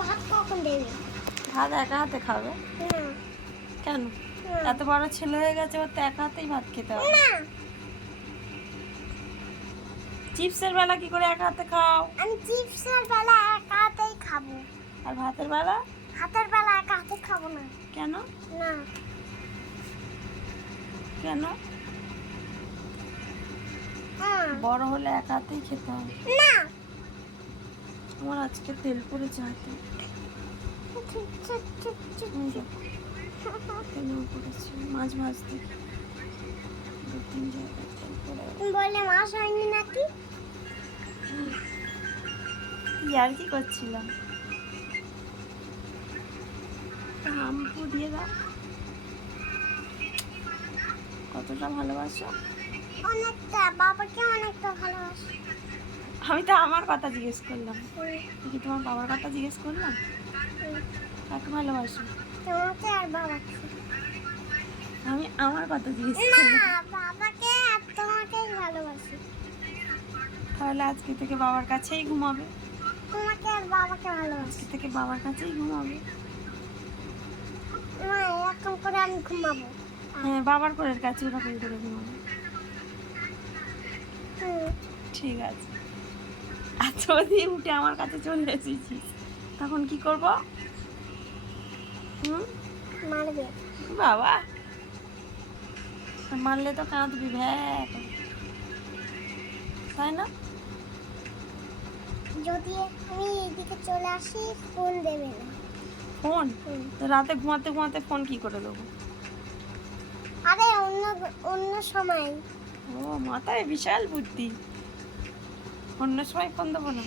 ভাত কখন দেবে? ভাত একা হাতে খাবে? না। কেন। এত বড় ছেলে হয়ে গেছে ওর তো একা হাতেই ভাত খেতে হবে। চিপসের বেলা কি করে একা হাতে খাও? আমি চিপসের বেলা একা হাতেই খাব। আর ভাতের বেলা? হাতের বেলা একা হাতে খাব না। কেন? না। কেন। বড় হলে একা হাতেই খেতে হবে। না। আমার আজকে তেল পড়েছে হাতে। পড়েছে মাছ ভাজতে। দু তিন জায়গায় তেল পড়ে বলে মাস হয়নি নাকি? আর কি করছিলাম? হাম্পু দিয়ে দাও। কতটা ভালোবাসো? অনেকটা বাবাকে অনেকটা ভালোবাসি। আমি তো আমার কথা জিজ্ঞেস করলাম। কি তোমার বাবার কথা জিজ্ঞেস করলাম। কাকে ভালোবাসো? তোমাকে আর বাবাকে। আমি আমার কথা জিজ্ঞেস না করলাম। বাবাকে আর তোমাকেই ভালোবাসি। তাহলে আজকে থেকে বাবার কাছেই ঘুমাবে। তোমাকে আর বাবাকে ভালোবাসি। আজকে থেকে বাবার কাছেই ঘুমাবে। না এরকম করে আমি ঘুমাবো। হ্যাঁ বাবার কোলের কাছে করে ঘুমাবে। ঠিক আছে। আর যদি উঠে আমার কাছে চলে এসেছিস। তখন কি করব? হুম? মারবে। বাবা। মারলে তো কাঁদবি ভ্যাক তাই না? যদি আমি এইদিকে চলে আসি ফোন দেবে না। ফোন? রাতে ঘুমাতে ঘুমাতে ফোন কি করে দেবো? আরে অন্য অন্য সময়। ও মাথায় বিশাল বুদ্ধি। অন্য সময় ফোন দেবো না।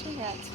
ঠিক আছে।